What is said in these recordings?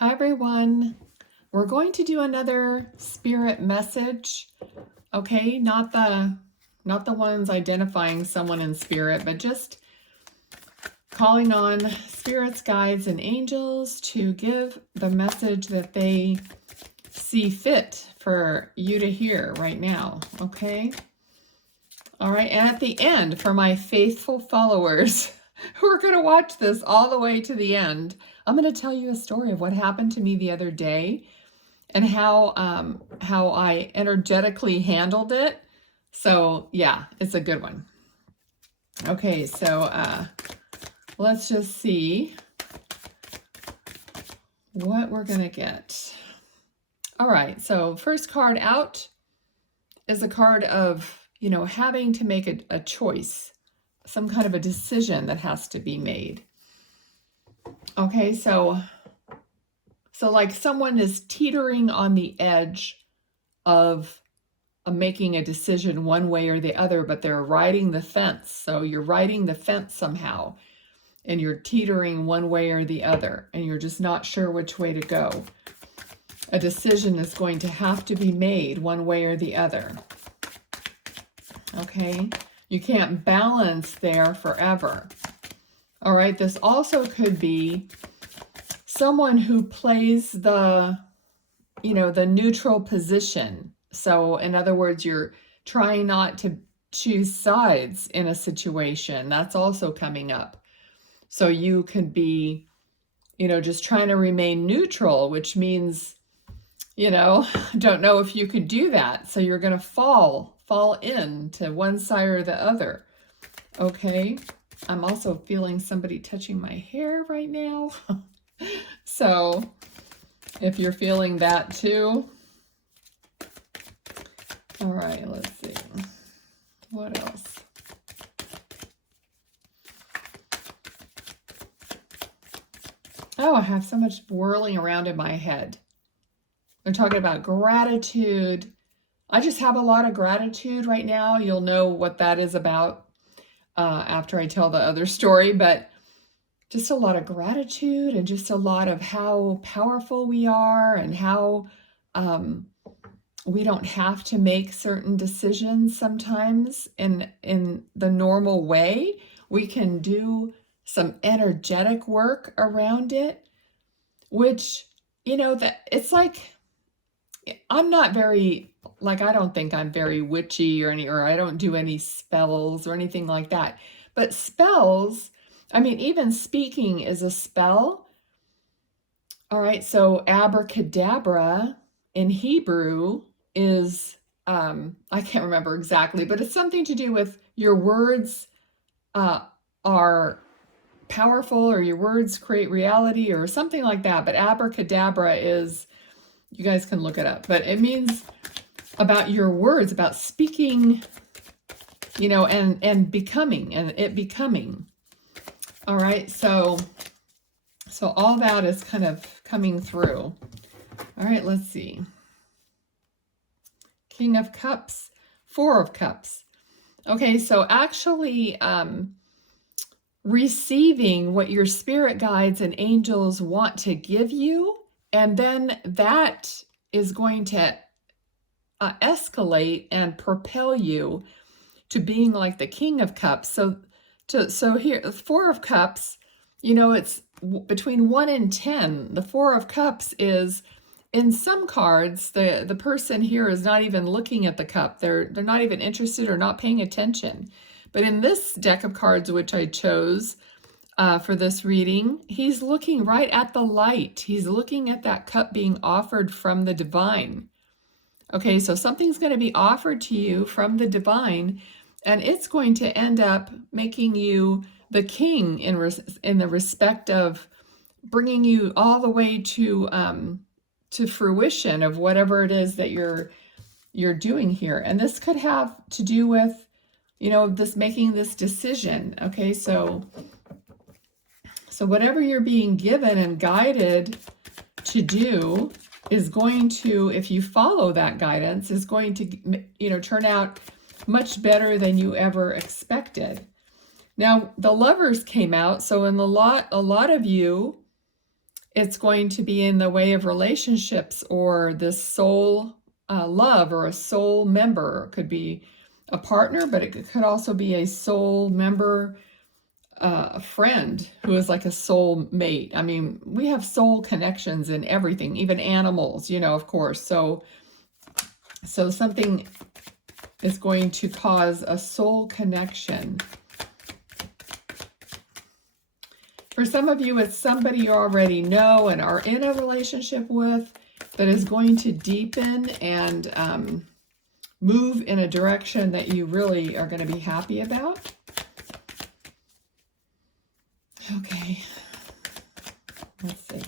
Hi everyone. We're going to do another spirit message. Okay, not the ones identifying someone in spirit, but just calling on spirits, guides, and angels to give the message that they see fit for you to hear right now. Okay? All right, and at the end, for my faithful followers who are going to watch this all the way to the end, I'm going to tell you a story of what happened to me the other day and how I energetically handled it. So yeah, it's a good one. Okay, so let's just see what we're going to get. All right, so first card out is a card of, having to make a choice, some kind of a decision that has to be made. Okay, so like someone is teetering on the edge of making a decision one way or the other, but they're riding the fence. So you're riding the fence somehow, and you're teetering one way or the other, and you're just not sure which way to go. A decision is going to have to be made one way or the other. Okay, you can't balance there forever. All right, this also could be someone who plays the neutral position. So in other words, you're trying not to choose sides in a situation. That's also coming up. So you could be, just trying to remain neutral, which means, don't know if you could do that. So you're going to fall into one side or the other. Okay. I'm also feeling somebody touching my hair right now. So if you're feeling that too. All right, let's see. What else? Oh, I have so much whirling around in my head. They're talking about gratitude. I just have a lot of gratitude right now. You'll know what that is about after I tell the other story, but just a lot of gratitude and just a lot of how powerful we are and how we don't have to make certain decisions sometimes in the normal way. We can do some energetic work around it, which, that it's like, I'm not very, I don't think I'm very witchy or I don't do any spells or anything like that. But spells, even speaking is a spell. All right, so abracadabra in Hebrew is, I can't remember exactly, but it's something to do with your words are powerful, or your words create reality, or something like that. But abracadabra is, you guys can look it up, but it means about your words, about speaking, and becoming, and it becoming. All right, so all that is kind of coming through. All right, let's see. King of Cups, Four of Cups. Okay, so actually receiving what your spirit guides and angels want to give you, and then that is going to escalate and propel you to being like the King of Cups. So here, the Four of Cups, it's between 1 and 10. The Four of Cups is, in some cards, the person here is not even looking at the cup. They're not even interested or not paying attention. But in this deck of cards, which I chose for this reading, he's looking right at the light. He's looking at that cup being offered from the divine. Okay, so something's going to be offered to you from the divine, and it's going to end up making you the king in the respect of bringing you all the way to fruition of whatever it is that you're doing here. And this could have to do with, this making this decision. Okay, so whatever you're being given and guided to do is going to, if you follow that guidance, is going to, turn out much better than you ever expected. Now, the Lovers came out, so in a lot of you, it's going to be in the way of relationships or this soul love or a soul member. It could be a partner, but it could also be a soul member, a friend who is like a soul mate. I mean, we have soul connections in everything, even animals, you know, of course. So something is going to cause a soul connection. For some of you, it's somebody you already know and are in a relationship with that is going to deepen and move in a direction that you really are going to be happy about. Okay, let's see.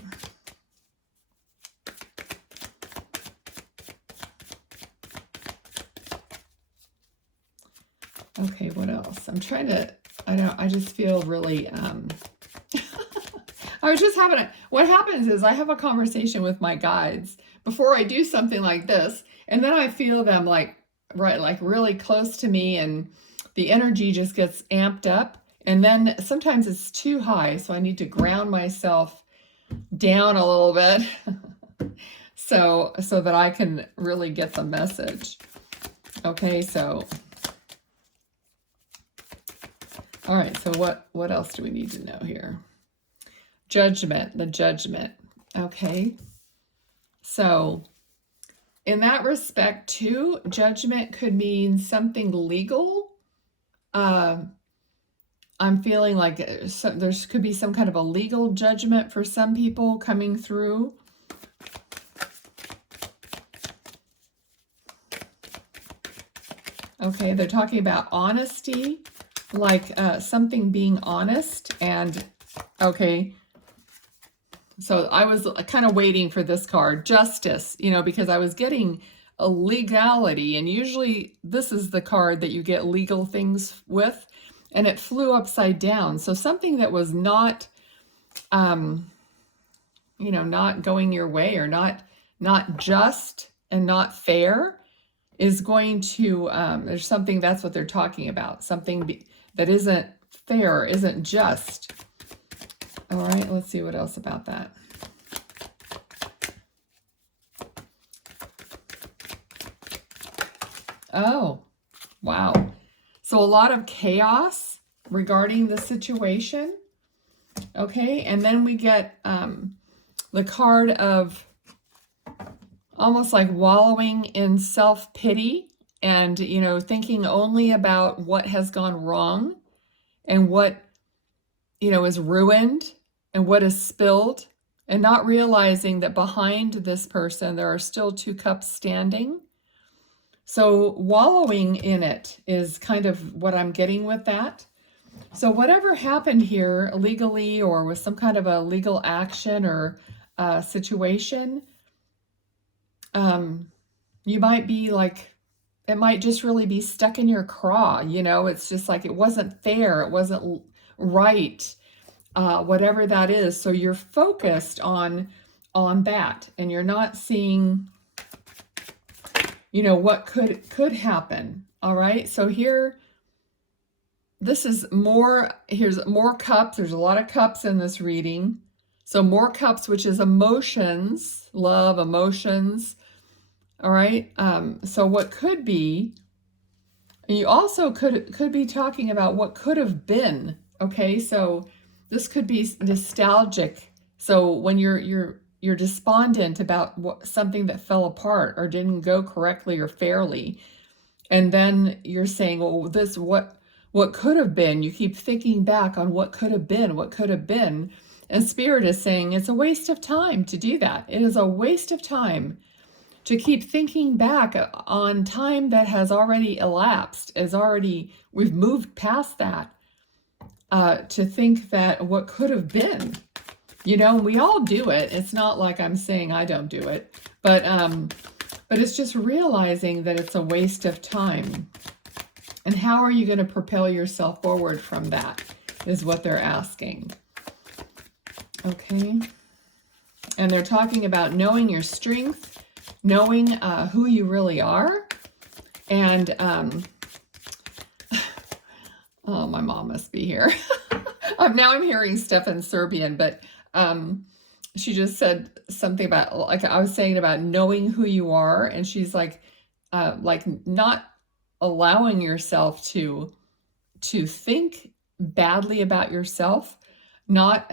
Okay, what else? I'm trying to, I just feel really, I was just having what happens is I have a conversation with my guides before I do something like this, and then I feel them like really close to me, and the energy just gets amped up, and then sometimes it's too high, so I need to ground myself down a little bit so that I can really get the message. Okay, so all right, so what else do we need to know here? Judgment, the judgment. Okay, so in that respect too, judgment could mean something legal. I'm feeling like there could be some kind of a legal judgment for some people coming through. Okay, they're talking about honesty, like something being honest. And okay, so I was kind of waiting for this card, justice, you know, because I was getting a legality, and usually this is the card that you get legal things with, and it flew upside down. So something that was not, you know, not going your way, or not just and not fair, is going to, there's something, that's what they're talking about, something that isn't fair, isn't just. All right, let's see what else about that. Oh, wow. So a lot of chaos regarding the situation. Okay, and then we get the card of almost like wallowing in self-pity and, you know, thinking only about what has gone wrong and what, you know, is ruined and what is spilled, and not realizing that behind this person there are still 2 cups standing. So wallowing in it is kind of what I'm getting with that. So whatever happened here legally or with some kind of a legal action or situation, you might be like, it might just really be stuck in your craw, you know, it's just like it wasn't fair, it wasn't right, whatever that is. So you're focused on that, and you're not seeing, you know, what could happen. All right, so here, this is more, here's more cups. There's a lot of cups in this reading. So more cups, which is emotions, love, emotions. All right, so what could be, you also could be talking about what could have been. Okay, so this could be nostalgic. So when you're despondent about something that fell apart or didn't go correctly or fairly, and then you're saying, well, this what could have been. You keep thinking back on what could have been, and Spirit is saying it's a waste of time to do that. It is a waste of time to keep thinking back on time that has already elapsed, we've moved past that, to think that what could have been, you know, we all do it. It's not like I'm saying I don't do it, but it's just realizing that it's a waste of time. And how are you going to propel yourself forward from that is what they're asking. Okay. And they're talking about knowing your strength, knowing who you really are. And, oh, my mom must be here. Now I'm hearing stuff in Serbian, but she just said something about, like I was saying about knowing who you are, and she's like not allowing yourself to think badly about yourself, not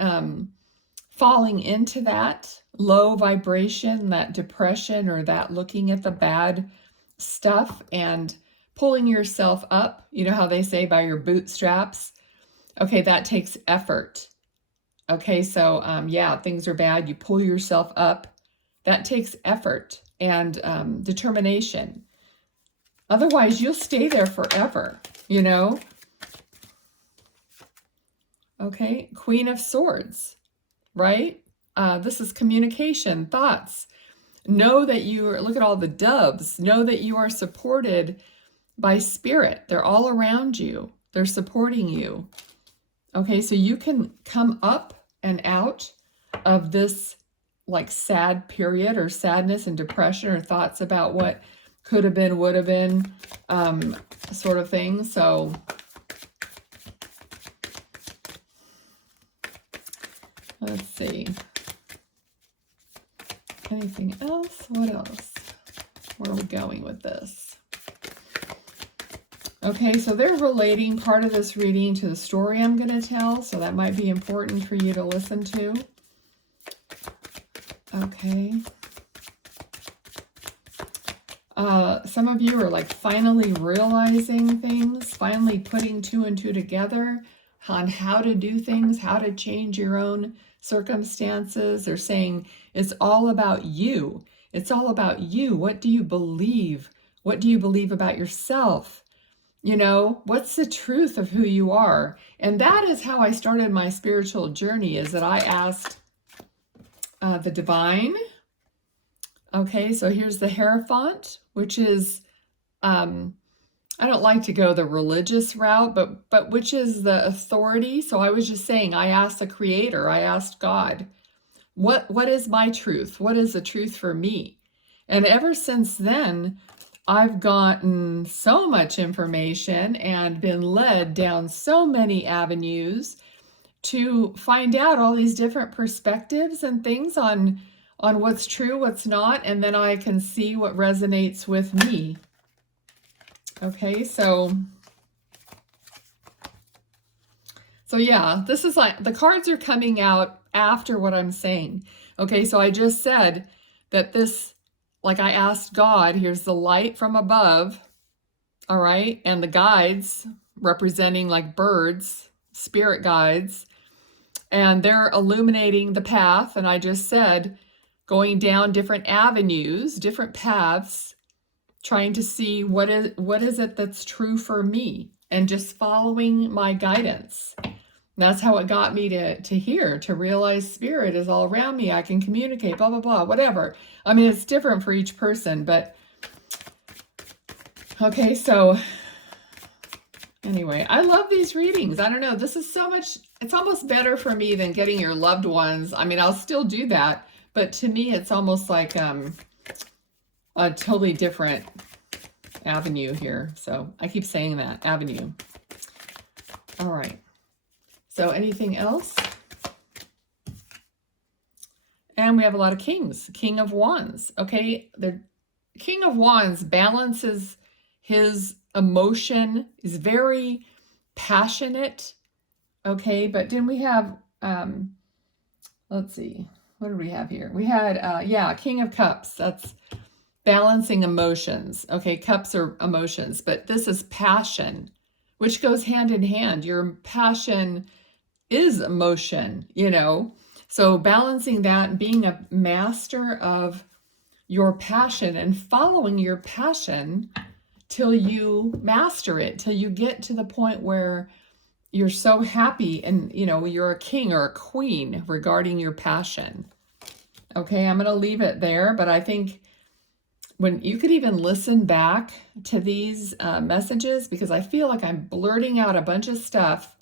falling into that low vibration, that depression, or that looking at the bad stuff, and pulling yourself up. You know how they say by your bootstraps? Okay, that takes effort. Okay, so yeah, things are bad. You pull yourself up. That takes effort and determination. Otherwise, you'll stay there forever, you know? Okay, Queen of Swords, right? This is communication, thoughts. Know that you are, look at all the doves. Know that you are supported by spirit. They're all around you. They're supporting you. Okay, so you can come up and out of this like sad period, or sadness and depression, or thoughts about what could have been, would have been, sort of thing. So let's see. Anything else? What else? Where are we going with this? Okay, so they're relating part of this reading to the story I'm going to tell, so that might be important for you to listen to. Okay. Some of you are like finally realizing things, finally putting two and two together on how to do things, how to change your own circumstances. They're saying it's all about you. It's all about you. What do you believe? What do you believe about yourself? You know, what's the truth of who you are? And that is how I started my spiritual journey, is that I asked the divine. Okay, so here's the Hierophant, which is, I don't like to go the religious route, but which is the authority. So I was just saying, I asked the Creator, I asked God, what is my truth? What is the truth for me? And ever since then, I've gotten so much information and been led down so many avenues to find out all these different perspectives and things on what's true, what's not, and then I can see what resonates with me. Okay, so yeah, this is like, the cards are coming out after what I'm saying. Okay, so I just said that this, like I asked God, here's the light from above, all right, and the guides representing like birds, spirit guides, and they're illuminating the path, and I just said, going down different avenues, different paths, trying to see what is it that's true for me, and just following my guidance. And that's how it got me to here, to realize spirit is all around me. I can communicate, blah, blah, blah, whatever. I mean, it's different for each person, but okay, so anyway, I love these readings. I don't know, this is so much, it's almost better for me than getting your loved ones. I mean, I'll still do that, but to me, it's almost like a totally different avenue here. So I keep saying that, avenue. All right. So anything else? And we have a lot of kings. King of Wands. Okay, the King of Wands balances his emotion, is very passionate. Okay, but then we have, let's see, what do we have here? We had, yeah, King of Cups. That's balancing emotions. Okay, cups are emotions, but this is passion, which goes hand in hand. Your passion is emotion, you know. So balancing that, being a master of your passion and following your passion till you master it, till you get to the point where you're so happy and, you know, you're a king or a queen regarding your passion. Okay, I'm going to leave it there, but I think when you could even listen back to these messages, because I feel like I'm blurting out a bunch of stuff.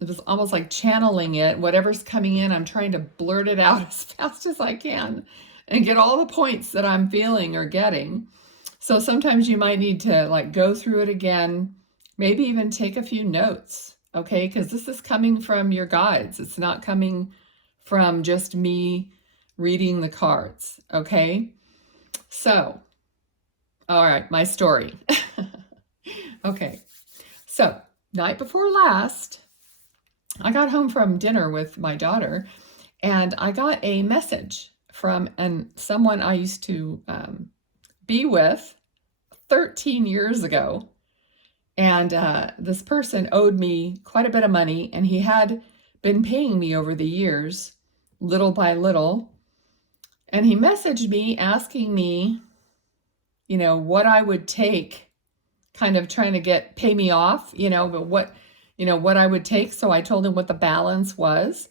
It was almost like channeling it. Whatever's coming in, I'm trying to blurt it out as fast as I can and get all the points that I'm feeling or getting. So sometimes you might need to like go through it again, maybe even take a few notes, okay? Because this is coming from your guides. It's not coming from just me reading the cards, okay? So, all right, my story. Okay, so night before last, I got home from dinner with my daughter, and I got a message from someone I used to be with 13 years ago. And this person owed me quite a bit of money, and he had been paying me over the years, little by little. And he messaged me asking me, what I would take, kind of trying to pay me off, but what I would take. So I told him what the balance was.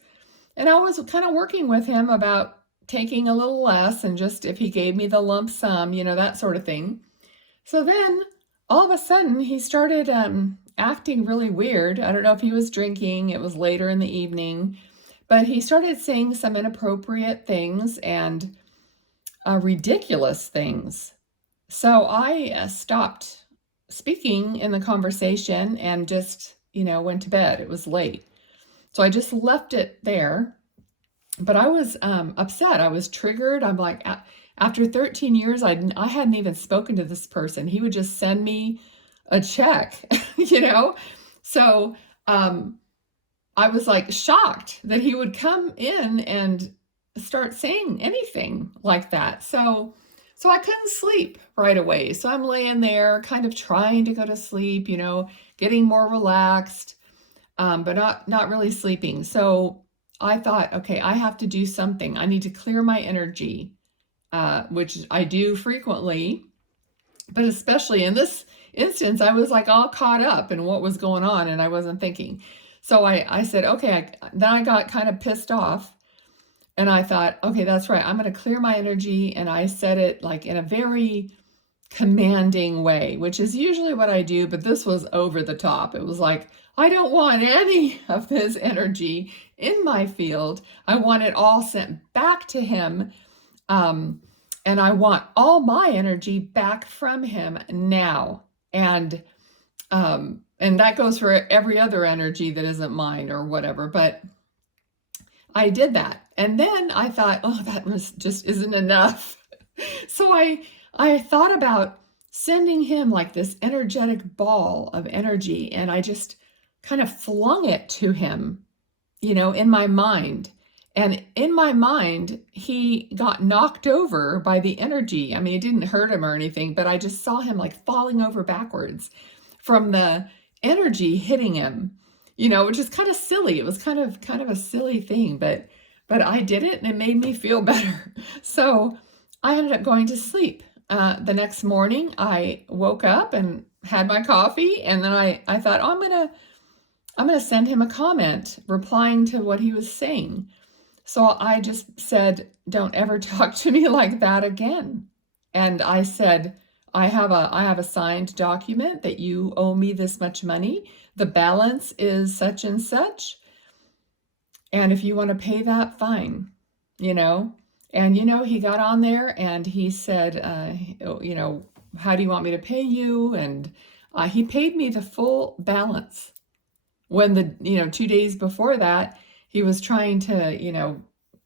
And I was kind of working with him about taking a little less, and just if he gave me the lump sum, that sort of thing. So then all of a sudden he started acting really weird. I don't know if he was drinking. It was later in the evening, but he started saying some inappropriate things and ridiculous things. So I stopped speaking in the conversation and just, went to bed. It was late. So I just left it there. But I was upset. I was triggered. I'm like, after 13 years, I hadn't even spoken to this person. He would just send me a check, So I was like shocked that he would come in and start saying anything like that. So I couldn't sleep right away. So I'm laying there kind of trying to go to sleep, getting more relaxed, but not really sleeping. So I thought, okay, I have to do something. I need to clear my energy, which I do frequently, but especially in this instance, I was like all caught up in what was going on, and I wasn't thinking. So I said, okay, then I got kind of pissed off, and I thought, okay, that's right. I'm going to clear my energy. And I said it like in a very commanding way, which is usually what I do, but this was over the top. It was like, I don't want any of this energy in my field. I want it all sent back to him. And I want all my energy back from him now. And that goes for every other energy that isn't mine or whatever. But I did that. And then I thought, oh, that just isn't enough. So I thought about sending him like this energetic ball of energy, and I just kind of flung it to him, in my mind. And in my mind, he got knocked over by the energy. I mean, it didn't hurt him or anything, but I just saw him like falling over backwards from the energy hitting him, which is kind of silly. It was kind of a silly thing, but I did it, and it made me feel better. So I ended up going to sleep. The next morning, I woke up and had my coffee, and then I thought, oh, I'm gonna send him a comment replying to what he was saying. So I just said, don't ever talk to me like that again. And I said, I have a signed document that you owe me this much money. The balance is such and such. And if you want to pay that, fine, And, he got on there and he said, how do you want me to pay you? And he paid me the full balance. When 2 days before that, he was trying to,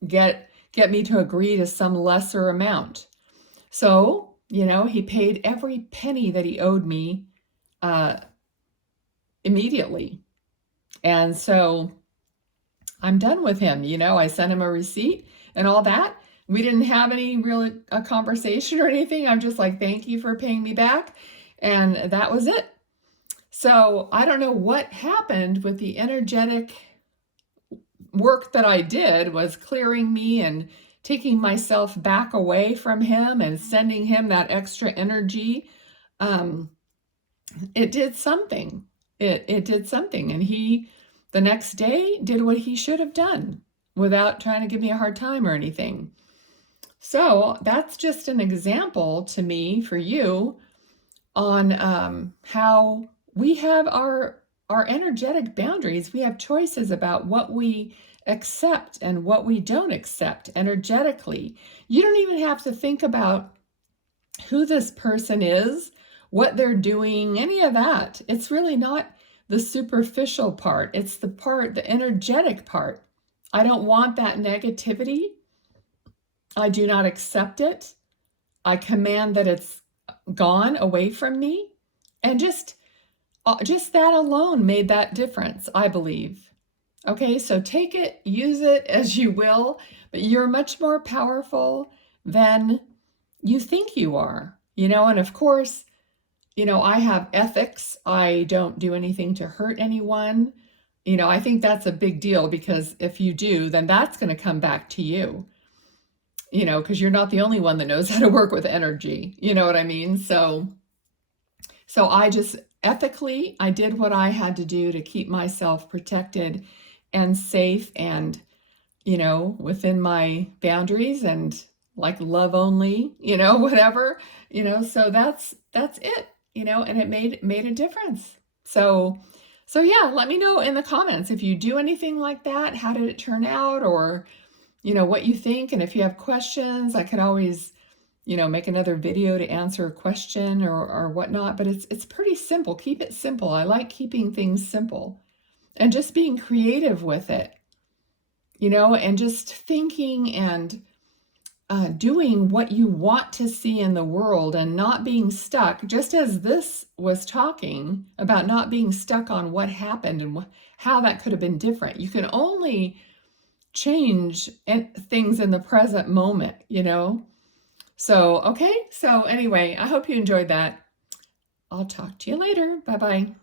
get me to agree to some lesser amount. So, he paid every penny that he owed me immediately. And so I'm done with him. I sent him a receipt and all that. We didn't have any really a conversation or anything. I'm just like, thank you for paying me back. And that was it. So I don't know what happened with the energetic work that I did was clearing me and taking myself back away from him and sending him that extra energy. It did something. It did something. And he, the next day, did what he should have done without trying to give me a hard time or anything. So that's just an example to me for you on how we have our energetic boundaries. We have choices about what we accept and what we don't accept energetically. You don't even have to think about who this person is, what they're doing, any of that. It's really not the superficial part. It's the energetic part. I don't want that negativity. I do not accept it. I command that it's gone away from me. And just that alone made that difference, I believe. Okay, so take it, use it as you will, but you're much more powerful than you think you are, and of course, I have ethics. I don't do anything to hurt anyone. I think that's a big deal because if you do, then that's going to come back to you, because you're not the only one that knows how to work with energy. You know what I mean? So I just ethically, I did what I had to do to keep myself protected and safe and, within my boundaries and like love only, whatever, so that's it, and it made a difference. So yeah, let me know in the comments if you do anything like that. How did it turn out? Or, what you think. And if you have questions, I could always, make another video to answer a question or whatnot, but it's pretty simple. Keep it simple. I like keeping things simple and just being creative with it, and just thinking and doing what you want to see in the world and not being stuck, just as this was talking about not being stuck on what happened and how that could have been different. You can only change things in the present moment, So, okay. So anyway, I hope you enjoyed that. I'll talk to you later. Bye-bye.